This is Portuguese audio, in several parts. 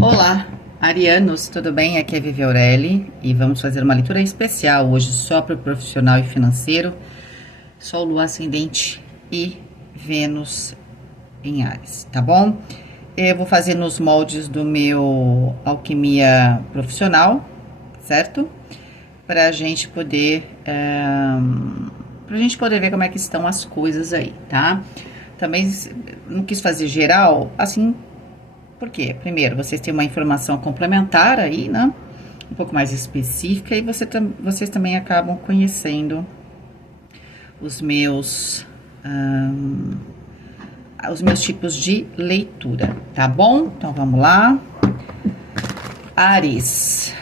Olá, arianos, tudo bem? Aqui é Vivi Aureli e vamos fazer uma leitura especial hoje só para o profissional e financeiro. Sol, Lua, Ascendente e Vênus em Áries, tá bom? Eu vou fazer nos moldes do meu Alquimia Profissional, certo? Para a gente poder, ver como é que estão as coisas aí, tá? Também não quis fazer geral, assim. Por quê? Primeiro, vocês têm uma informação complementar aí, né? Um pouco mais específica, e vocês também acabam conhecendo os meus tipos de leitura, tá bom? Então vamos lá. Áries.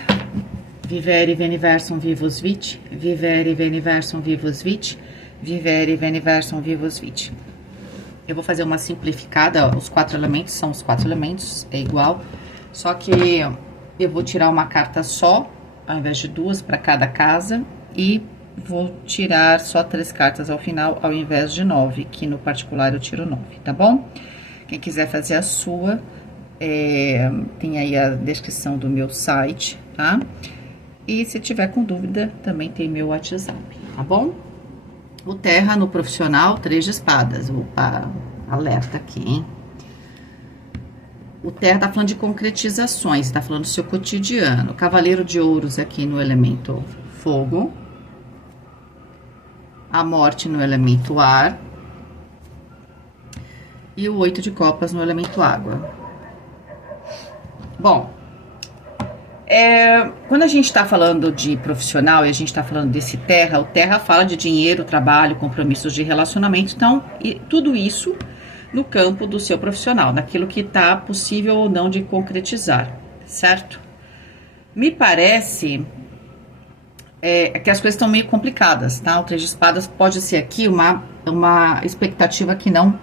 Vivere veniversum vivus vit, vivere veniversum vivus vit, vivere veniversum vivus vit. Eu vou fazer uma simplificada, os 4 elementos são os 4 elementos, é igual. Só que eu vou tirar uma carta só, ao invés de 2 para cada casa. E vou tirar só 3 cartas ao final, ao invés de 9, que no particular eu tiro 9, tá bom? Quem quiser fazer a sua, tem aí a descrição do meu site, tá? E se tiver com dúvida, também tem meu WhatsApp, tá bom? O Terra no profissional, 3 de espadas. Opa, alerta aqui, hein? O Terra tá falando de concretizações, tá falando do seu cotidiano. Cavaleiro de Ouros aqui no elemento fogo. A Morte no elemento ar. E o 8 de copas no elemento água. Bom, quando a gente está falando de profissional e a gente está falando desse Terra, o Terra fala de dinheiro, trabalho, compromissos de relacionamento, então, tudo isso no campo do seu profissional, naquilo que está possível ou não de concretizar, certo? Me parece que as coisas estão meio complicadas, tá? O 3 de espadas pode ser aqui uma expectativa que não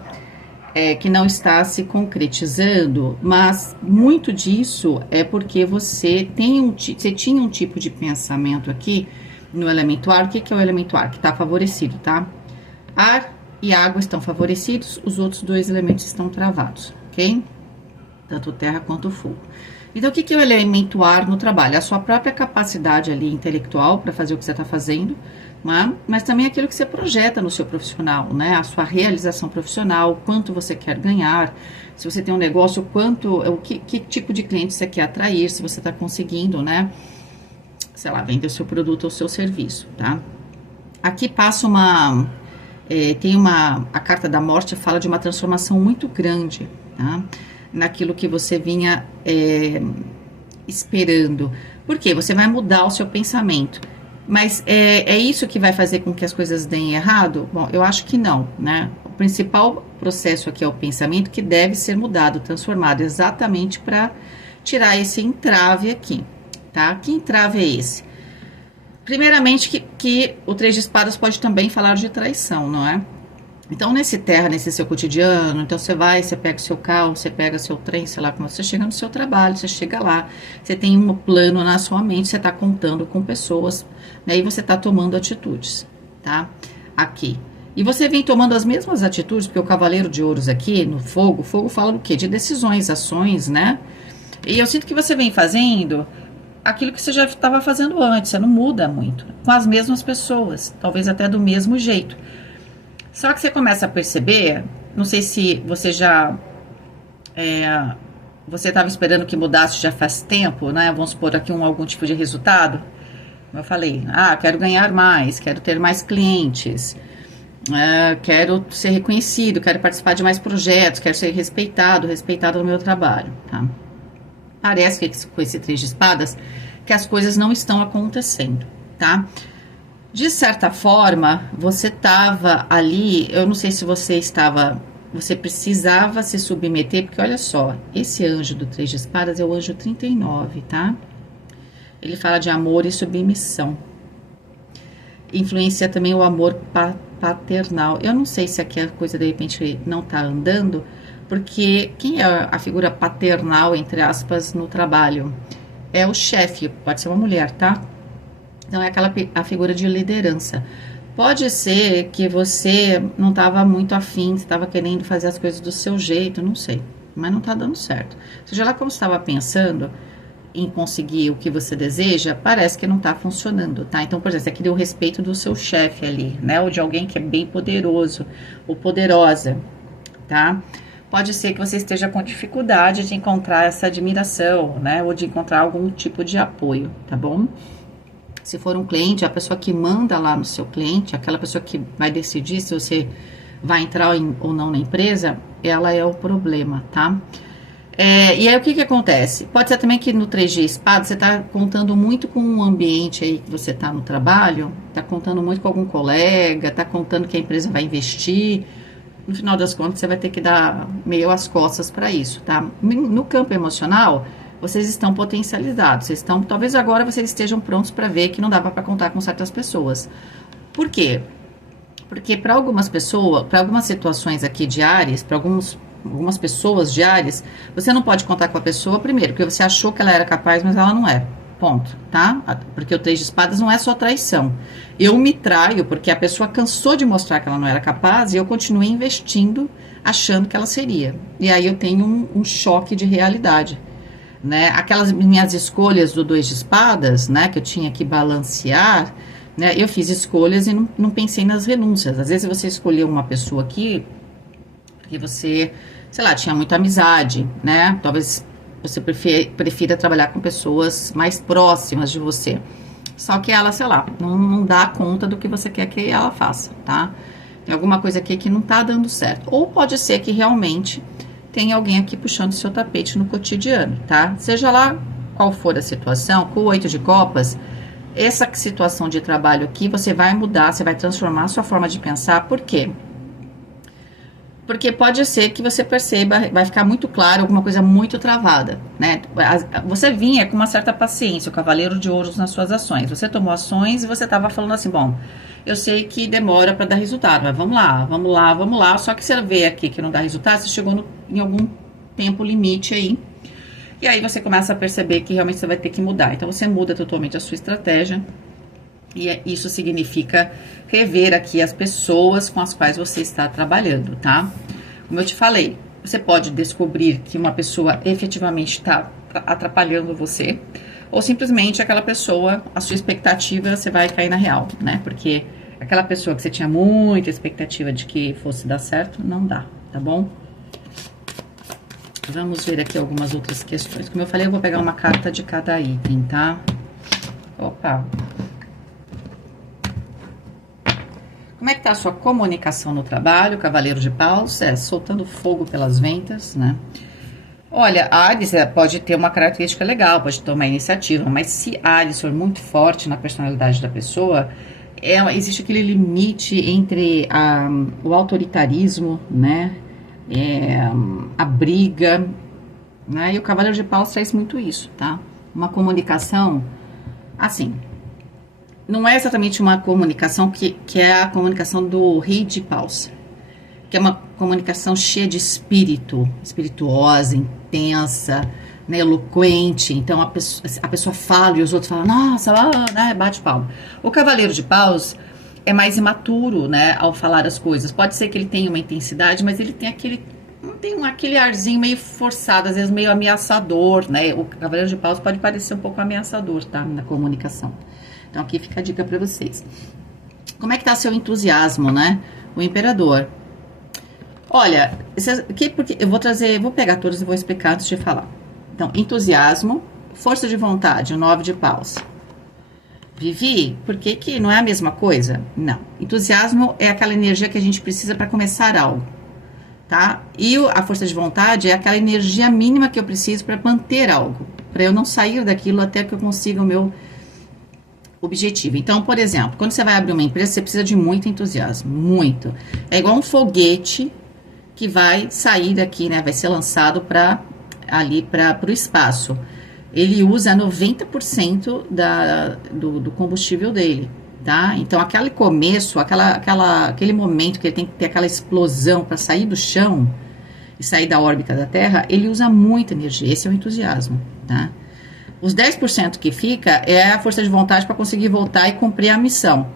está se concretizando, mas muito disso é porque você tinha um tipo de pensamento aqui no elemento ar. O que é o elemento ar? Que está favorecido, tá? Ar e água estão favorecidos, os outros 2 elementos estão travados, ok? Tanto terra quanto fogo. Então, o que é o elemento ar no trabalho? A sua própria capacidade ali intelectual para fazer o que você está fazendo, né? Mas também aquilo que você projeta no seu profissional, né? A sua realização profissional, quanto você quer ganhar, se você tem um negócio, que tipo de cliente você quer atrair, se você está conseguindo, né? Sei lá, vender o seu produto ou o seu serviço, tá? Aqui passa a carta da morte fala de uma transformação muito grande, tá? Naquilo que você vinha esperando. Por quê? Você vai mudar o seu pensamento. Mas é isso que vai fazer com que as coisas deem errado? Bom, eu acho que não, né? O principal processo aqui é o pensamento, que deve ser mudado, transformado, exatamente para tirar esse entrave aqui, tá? Que entrave é esse? Primeiramente, que o 3 de espadas pode também falar de traição, não é? Então, nesse Terra, nesse seu cotidiano, então você pega o seu carro, você pega o seu trem, sei lá, como você chega no seu trabalho, você chega lá, você tem um plano na sua mente, você está contando com pessoas, né, e você está tomando atitudes, tá? Aqui. E você vem tomando as mesmas atitudes, porque o Cavaleiro de Ouros aqui, no fogo fala do quê? De decisões, ações, né? E eu sinto que você vem fazendo aquilo que você já estava fazendo antes, você não muda muito, com as mesmas pessoas, talvez até do mesmo jeito. Só que você começa a perceber, não sei se você você estava esperando que mudasse já faz tempo, né? Vamos supor aqui algum tipo de resultado. Como eu falei, quero ganhar mais, quero ter mais clientes, quero ser reconhecido, quero participar de mais projetos, quero ser respeitado no meu trabalho, tá? Parece que com esse 3 de espadas, que as coisas não estão acontecendo, tá? De certa forma, você estava ali, eu não sei se você precisava se submeter, porque olha só, esse anjo do 3 de espadas é o anjo 39, tá? Ele fala de amor e submissão. Influencia também o amor paternal. Eu não sei se aqui a coisa, de repente, não tá andando, porque quem é a figura paternal, entre aspas, no trabalho? É o chefe, pode ser uma mulher, tá? Então, é a figura de liderança. Pode ser que você não estava muito afim, você estava querendo fazer as coisas do seu jeito, não sei, mas não tá dando certo. Seja lá como estava pensando em conseguir o que você deseja, parece que não tá funcionando, tá? Então, por exemplo, você queria o respeito do seu chefe ali, né? Ou de alguém que é bem poderoso ou poderosa, tá? Pode ser que você esteja com dificuldade de encontrar essa admiração, né? Ou de encontrar algum tipo de apoio, tá bom? Se for um cliente, a pessoa que manda lá no seu cliente, aquela pessoa que vai decidir se você vai entrar ou não na empresa, ela é o problema, tá? E aí o que acontece? Pode ser também que no 3G Espada você está contando muito com um ambiente aí que você está no trabalho, está contando muito com algum colega, está contando que a empresa vai investir. No final das contas, você vai ter que dar meio as costas para isso, tá? No campo emocional, vocês estão potencializados, talvez agora vocês estejam prontos para ver que não dava para contar com certas pessoas. Por quê? Porque para algumas pessoas, para algumas situações aqui diárias, para algumas pessoas diárias, você não pode contar com a pessoa, primeiro, porque você achou que ela era capaz, mas ela não é. Ponto, tá? Porque o 3 de espadas não é só traição. Eu me traio porque a pessoa cansou de mostrar que ela não era capaz e eu continuei investindo achando que ela seria. E aí eu tenho um choque de realidade, né? Aquelas minhas escolhas do 2 de espadas, né? Que eu tinha que balancear, né? Eu fiz escolhas e não pensei nas renúncias. Às vezes você escolheu uma pessoa aqui porque você, sei lá, tinha muita amizade, né? Talvez você prefira trabalhar com pessoas mais próximas de você. Só que ela, sei lá, não dá conta do que você quer que ela faça, tá? Tem alguma coisa aqui que não tá dando certo. Ou pode ser que realmente tem alguém aqui puxando seu tapete no cotidiano, tá? Seja lá qual for a situação, com o 8 de copas, essa situação de trabalho aqui, você vai mudar, você vai transformar a sua forma de pensar. Por quê? Porque pode ser que você perceba, vai ficar muito claro, alguma coisa muito travada, né? Você vinha com uma certa paciência, o cavaleiro de ouros nas suas ações. Você tomou ações e você estava falando assim, bom, eu sei que demora para dar resultado, mas vamos lá, vamos lá, vamos lá. Só que você vê aqui que não dá resultado, você chegou em algum tempo limite aí. E aí você começa a perceber que realmente você vai ter que mudar. Então você muda totalmente a sua estratégia. E isso significa rever aqui as pessoas com as quais você está trabalhando, tá? Como eu te falei, você pode descobrir que uma pessoa efetivamente está atrapalhando você, ou simplesmente aquela pessoa, a sua expectativa, você vai cair na real, né? Porque aquela pessoa que você tinha muita expectativa de que fosse dar certo, não dá, tá bom? Vamos ver aqui algumas outras questões. Como eu falei, eu vou pegar uma carta de cada item, tá? Opa! Como é que tá a sua comunicação no trabalho, Cavaleiro de Paus? Soltando fogo pelas ventas, né? Olha, a Áries pode ter uma característica legal, pode ter uma iniciativa, mas se a Áries for muito forte na personalidade da pessoa, existe aquele limite entre o autoritarismo, né? A briga, né? E o Cavaleiro de Paus traz muito isso, tá? Uma comunicação, assim... Não é exatamente uma comunicação que é a comunicação do Rei de Paus, que é uma comunicação cheia de espírito, espirituosa, intensa, né, eloquente. Então a pessoa fala e os outros falam, nossa, né, bate palma. O Cavaleiro de Paus é mais imaturo, né, ao falar as coisas. Pode ser que ele tenha uma intensidade, mas ele tem aquele arzinho meio forçado, às vezes meio ameaçador, né? O Cavaleiro de Paus pode parecer um pouco ameaçador, tá, na comunicação. Então, aqui fica a dica para vocês. Como é que tá seu entusiasmo, né? O Imperador. Olha, porque eu vou pegar todos e vou explicar antes de falar. Então, entusiasmo, força de vontade, o 9 de paus. Vivi, por que não é a mesma coisa? Não. Entusiasmo é aquela energia que a gente precisa para começar algo, tá? E a força de vontade é aquela energia mínima que eu preciso para manter algo, para eu não sair daquilo até que eu consiga o meu objetivo. Então, por exemplo, quando você vai abrir uma empresa, você precisa de muito entusiasmo, muito. É igual um foguete que vai sair daqui, né? Vai ser lançado para o espaço. Ele usa 90% do combustível dele, tá? Então, aquele começo, aquele momento que ele tem que ter aquela explosão para sair do chão e sair da órbita da Terra, ele usa muita energia. Esse é o entusiasmo, tá? Os 10% que fica é a força de vontade para conseguir voltar e cumprir a missão.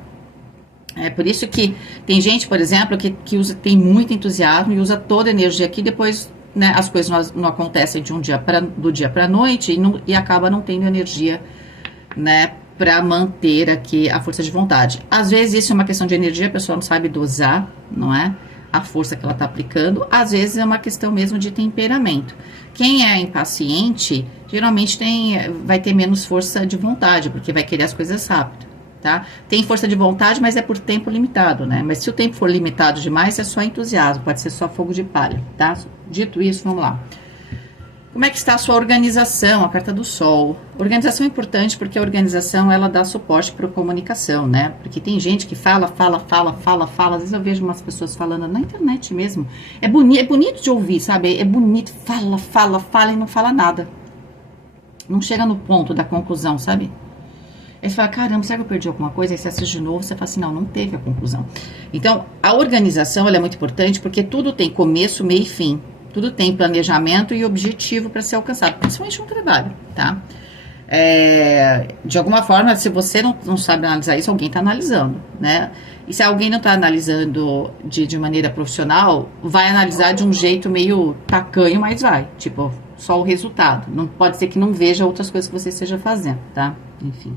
É por isso que tem gente, por exemplo, que tem muito entusiasmo e usa toda a energia aqui, depois né, as coisas não acontecem do dia para noite e acaba não tendo energia, né, para manter aqui a força de vontade. Às vezes isso é uma questão de energia, a pessoa não sabe dosar, não é? A força que ela está aplicando. Às vezes é uma questão mesmo de temperamento. Quem é impaciente, geralmente vai ter menos força de vontade, porque vai querer as coisas rápido, tá? Tem força de vontade, mas é por tempo limitado, né? Mas se o tempo for limitado demais, é só entusiasmo, pode ser só fogo de palha, tá? Dito isso, vamos lá. Como é que está a sua organização? A carta do Sol. Organização é importante porque a organização, ela dá suporte para a comunicação, né? Porque tem gente que fala. Às vezes eu vejo umas pessoas falando na internet mesmo. É bonito de ouvir, sabe? É bonito, fala e não fala nada. Não chega no ponto da conclusão, sabe? Aí você fala, caramba, será que eu perdi alguma coisa? Aí você assiste de novo, você fala assim, não teve a conclusão. Então, a organização, ela é muito importante porque tudo tem começo, meio e fim. Tudo tem planejamento e objetivo para ser alcançado, principalmente no trabalho, tá? De alguma forma, se você não sabe analisar isso, alguém está analisando, né? E se alguém não está analisando de maneira profissional, vai analisar de um jeito meio tacanho, mas vai. Tipo, só o resultado. Não pode ser que não veja outras coisas que você esteja fazendo, tá? Enfim.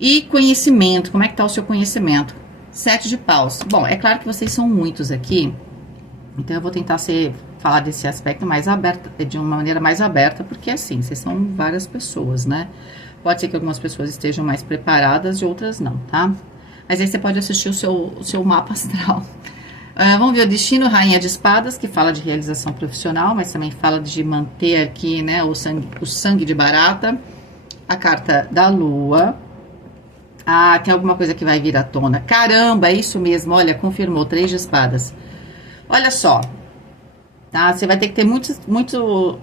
E conhecimento, como é que está o seu conhecimento? 7 de paus. Bom, é claro que vocês são muitos aqui, então eu vou tentar falar desse aspecto mais aberto, de uma maneira mais aberta, porque assim, vocês são várias pessoas, né? Pode ser que algumas pessoas estejam mais preparadas e outras não, tá? Mas aí você pode assistir o seu mapa astral. Vamos ver o destino, Rainha de Espadas, que fala de realização profissional, mas também fala de manter aqui, né, o sangue de barata. A carta da Lua. Tem alguma coisa que vai vir à tona. Caramba, é isso mesmo, olha, confirmou, 3 de espadas. Olha só, tá? Você vai ter que ter muito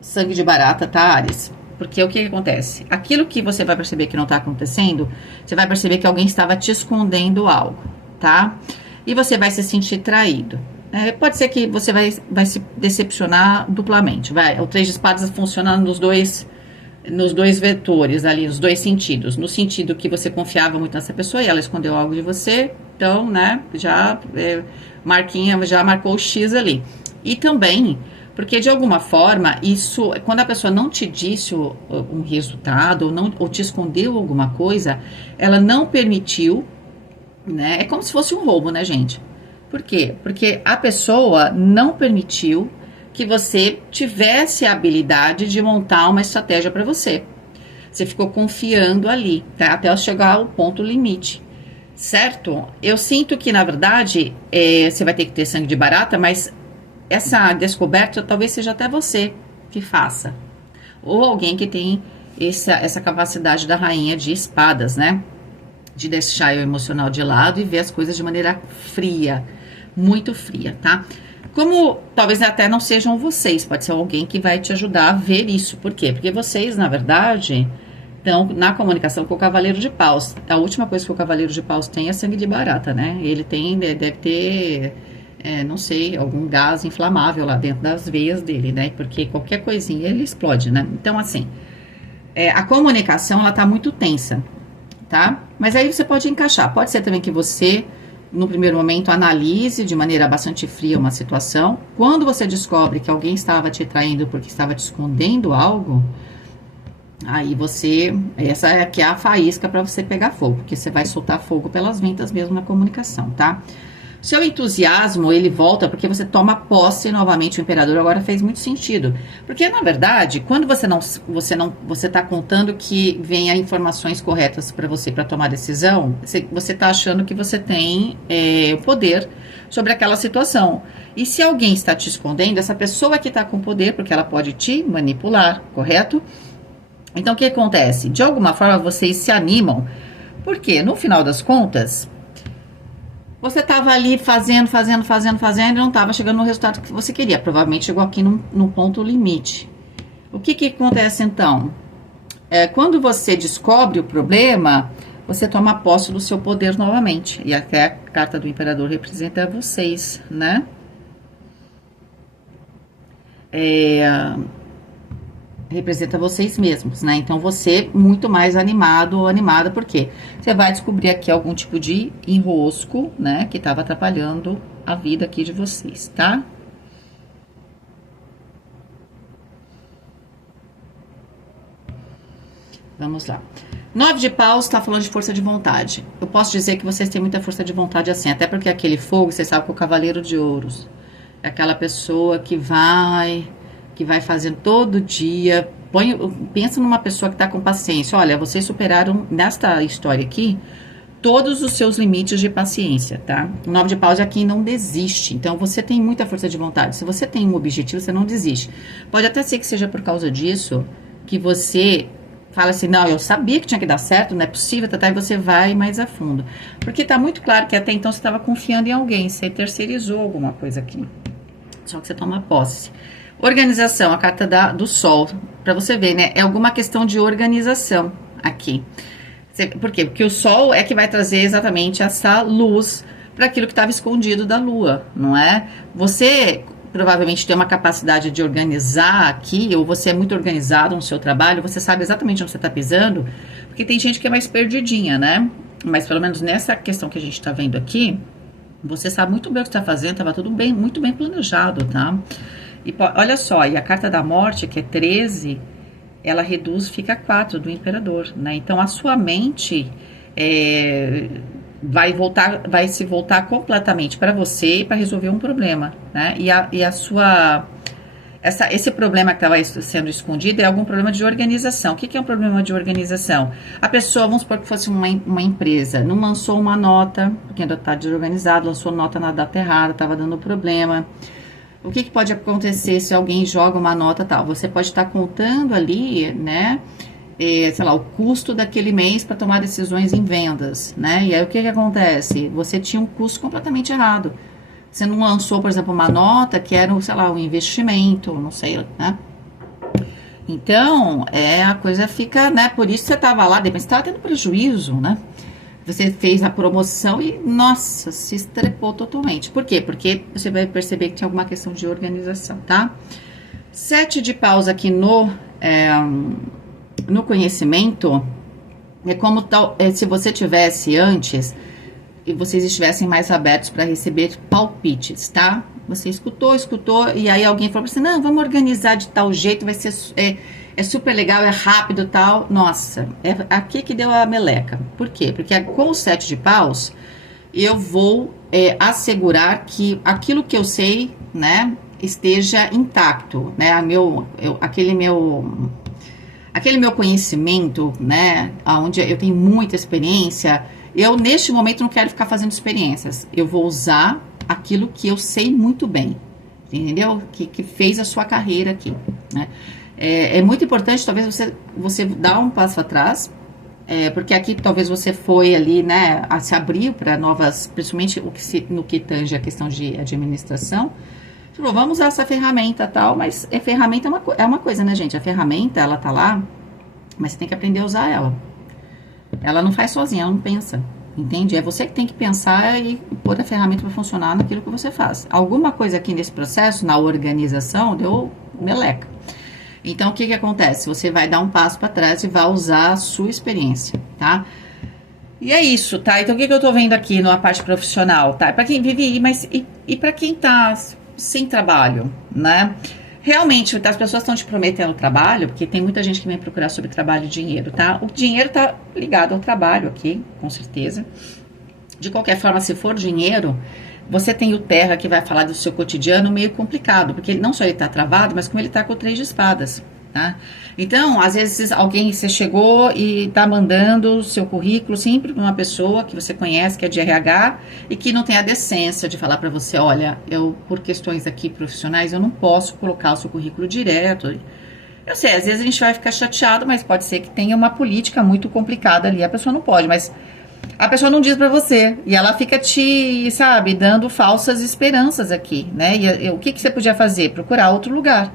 sangue de barata, tá, Áries? Porque o que acontece? Aquilo que você vai perceber que não tá acontecendo, você vai perceber que alguém estava te escondendo algo, tá? E você vai se sentir traído. Pode ser que você vai se decepcionar duplamente, vai. O 3 de espadas funciona nos dois vetores ali, nos dois sentidos. No sentido que você confiava muito nessa pessoa e ela escondeu algo de você, então, né, Marquinha já marcou o X ali. E também, porque de alguma forma, isso, quando a pessoa não te disse um resultado, ou te escondeu alguma coisa, ela não permitiu, né, é como se fosse um roubo, né, gente? Por quê? Porque a pessoa não permitiu que você tivesse a habilidade de montar uma estratégia para você. Você ficou confiando ali, tá? Até chegar ao ponto limite, certo? Eu sinto que, na verdade, você vai ter que ter sangue de barata, mas essa descoberta talvez seja até você que faça. Ou alguém que tem essa capacidade da rainha de espadas, né? De deixar o emocional de lado e ver as coisas de maneira fria, muito fria, tá? Como talvez até não sejam vocês, pode ser alguém que vai te ajudar a ver isso. Por quê? Porque vocês, na verdade, estão na comunicação com o Cavaleiro de Paus. A última coisa que o Cavaleiro de Paus tem é sangue de barata, né? Ele deve ter, não sei, algum gás inflamável lá dentro das veias dele, né? Porque qualquer coisinha ele explode, né? Então, assim, a comunicação, ela tá muito tensa, tá? Mas aí você pode encaixar. Pode ser também que você, no primeiro momento, analise de maneira bastante fria uma situação. Quando você descobre que alguém estava te traindo porque estava te escondendo algo, aí essa aqui é a faísca para você pegar fogo, porque você vai soltar fogo pelas ventas mesmo na comunicação, tá? Seu entusiasmo, ele volta porque você toma posse novamente. O imperador agora fez muito sentido. Porque, na verdade, quando você tá contando que venha informações corretas para você para tomar decisão, você tá achando que você tem o poder sobre aquela situação. E se alguém está te escondendo, essa pessoa que está com poder, porque ela pode te manipular, correto? Então, o que acontece? De alguma forma, vocês se animam, porque, no final das contas, você estava ali fazendo e não estava chegando no resultado que você queria. Provavelmente chegou aqui no ponto limite. O que acontece então? Quando você descobre o problema, você toma posse do seu poder novamente. E até a carta do imperador representa vocês, né? Representa vocês mesmos, né? Então, você muito mais animado ou animada, porque você vai descobrir aqui algum tipo de enrosco, né? Que estava atrapalhando a vida aqui de vocês, tá? Vamos lá. 9 de paus está falando de força de vontade. Eu posso dizer que vocês têm muita força de vontade assim, até porque aquele fogo, você sabe que o cavaleiro de ouros é aquela pessoa que vai fazendo todo dia. Pensa numa pessoa que está com paciência. Olha, vocês superaram nesta história aqui todos os seus limites de paciência, tá? O 9 de paus aqui não desiste. Então, você tem muita força de vontade. Se você tem um objetivo, você não desiste. Pode até ser que seja por causa disso que você fala assim, não, eu sabia que tinha que dar certo, não é possível, e você vai mais a fundo. Porque tá muito claro que até então você estava confiando em alguém, você terceirizou alguma coisa aqui. Só que você toma posse. Organização, a carta do sol, para você ver, né? É alguma questão de organização aqui. Por quê? Porque o sol é que vai trazer exatamente essa luz para aquilo que estava escondido da lua, não é? Você provavelmente tem uma capacidade de organizar aqui, ou você é muito organizado no seu trabalho, você sabe exatamente onde você está pisando, porque tem gente que é mais perdidinha, né? Mas pelo menos nessa questão que a gente está vendo aqui, você sabe muito bem o que está fazendo, estava tudo bem, muito bem planejado, tá? E olha só, e a carta da morte, que é 13, ela reduz, fica 4 do imperador, né? Então a sua mente vai se voltar completamente para você para resolver um problema, né? Esse problema que estava sendo escondido é algum problema de organização. O que é um problema de organização? A pessoa, vamos supor que fosse uma empresa, não lançou uma nota, porque ainda está desorganizado, lançou nota na data errada, estava dando problema. O que pode acontecer se alguém joga uma nota tal? Você pode estar contando ali, né? Sei lá, o custo daquele mês para tomar decisões em vendas, né? E aí o que acontece? Você tinha um custo completamente errado. Você não lançou, por exemplo, uma nota que era, sei lá, um investimento, não sei, né? Então, a coisa fica, né? Por isso você estava lá, de repente você estava tendo prejuízo, né? Você fez a promoção e, nossa, se estrepou totalmente. Por quê? Porque você vai perceber que tem alguma questão de organização, tá? 7 de paus aqui no conhecimento é como se você tivesse antes e vocês estivessem mais abertos para receber palpites, tá? Você escutou e aí alguém falou assim, não, vamos organizar de tal jeito, vai ser super legal, é rápido e tal. Nossa, é aqui que deu a meleca. Por quê? Porque com o 7 de paus eu vou assegurar que aquilo que eu sei, né, esteja intacto, né? Aquele meu conhecimento, né, onde eu tenho muita experiência, eu neste momento não quero ficar fazendo experiências. Eu vou usar aquilo que eu sei muito bem, entendeu? Que fez a sua carreira aqui, né? É muito importante, talvez você dar um passo atrás, porque aqui talvez você foi ali, né, se abriu para novas, principalmente no que tange a questão de administração. Falou, vamos usar essa ferramenta tal, mas ferramenta é uma coisa, né, gente? A ferramenta, ela tá lá, mas você tem que aprender a usar ela. Ela não faz sozinha, ela não pensa, entende? É você que tem que pensar e pôr a ferramenta para funcionar naquilo que você faz. Alguma coisa aqui nesse processo, na organização, deu meleca. Então, o que acontece? Você vai dar um passo para trás e vai usar a sua experiência, tá? E é isso, tá? Então, o que eu tô vendo aqui na parte profissional, tá? Para quem vive, mas e para quem tá sem trabalho, né? Realmente, as pessoas estão te prometendo trabalho, porque tem muita gente que vem procurar sobre trabalho e dinheiro, tá? O dinheiro tá ligado ao trabalho aqui, com certeza. De qualquer forma, se for dinheiro, você tem o Terra que vai falar do seu cotidiano meio complicado, porque não só ele tá travado, mas como ele tá com o 3 de espadas, tá? Então, às vezes, você chegou e tá mandando o seu currículo sempre para uma pessoa que você conhece, que é de RH, e que não tem a decência de falar para você, olha, por questões aqui profissionais, eu não posso colocar o seu currículo direto. Eu sei, às vezes a gente vai ficar chateado, mas pode ser que tenha uma política muito complicada ali, a pessoa não pode, mas a pessoa não diz pra você, e ela fica sabe, dando falsas esperanças aqui, né? E o que você podia fazer? Procurar outro lugar.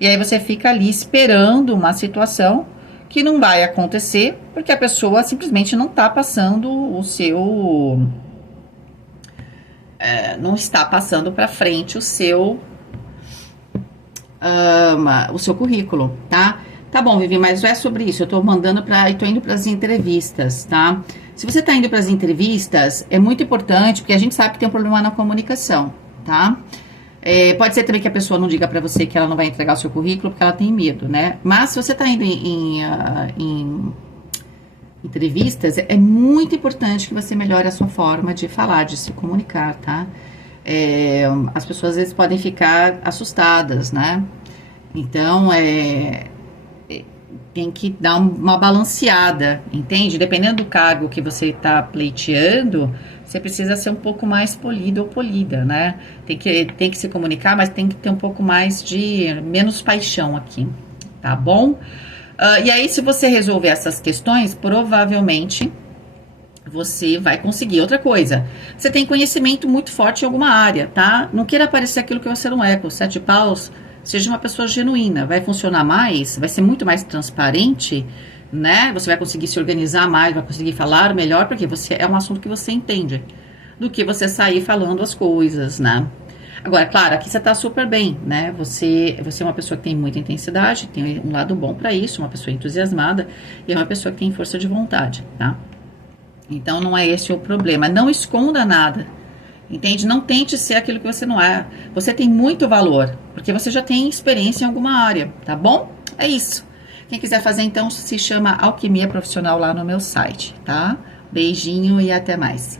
E aí você fica ali esperando uma situação que não vai acontecer, porque a pessoa simplesmente não está passando não está passando para frente o seu currículo, tá? Tá bom, Vivi, mas não é sobre isso. Eu tô indo para as entrevistas, tá? Se você tá indo para as entrevistas, é muito importante, porque a gente sabe que tem um problema na comunicação, tá? Pode ser também que a pessoa não diga para você que ela não vai entregar o seu currículo porque ela tem medo, né? Mas se você está indo em entrevistas, é muito importante que você melhore a sua forma de falar, de se comunicar, tá? As pessoas às vezes podem ficar assustadas, né? Então, tem que dar uma balanceada, entende? Dependendo do cargo que você está pleiteando, você precisa ser um pouco mais polido ou polida, né? Tem que se comunicar, mas tem que ter um pouco mais de menos paixão aqui, tá bom? E aí, se você resolver essas questões, provavelmente você vai conseguir. Outra coisa, você tem conhecimento muito forte em alguma área, tá? Não queira parecer aquilo que você não é, com 7 paus. Seja uma pessoa genuína, vai funcionar mais, vai ser muito mais transparente, né? Você vai conseguir se organizar mais, vai conseguir falar melhor, porque é um assunto que você entende, do que você sair falando as coisas, né? Agora, claro, aqui você tá super bem, né? Você é uma pessoa que tem muita intensidade, tem um lado bom para isso, uma pessoa entusiasmada e é uma pessoa que tem força de vontade, tá? Então, não é esse o problema. Não esconda nada. Entende? Não tente ser aquilo que você não é. Você tem muito valor, porque você já tem experiência em alguma área, tá bom? É isso. Quem quiser fazer, então, se chama Alquimia Profissional lá no meu site, tá? Beijinho e até mais.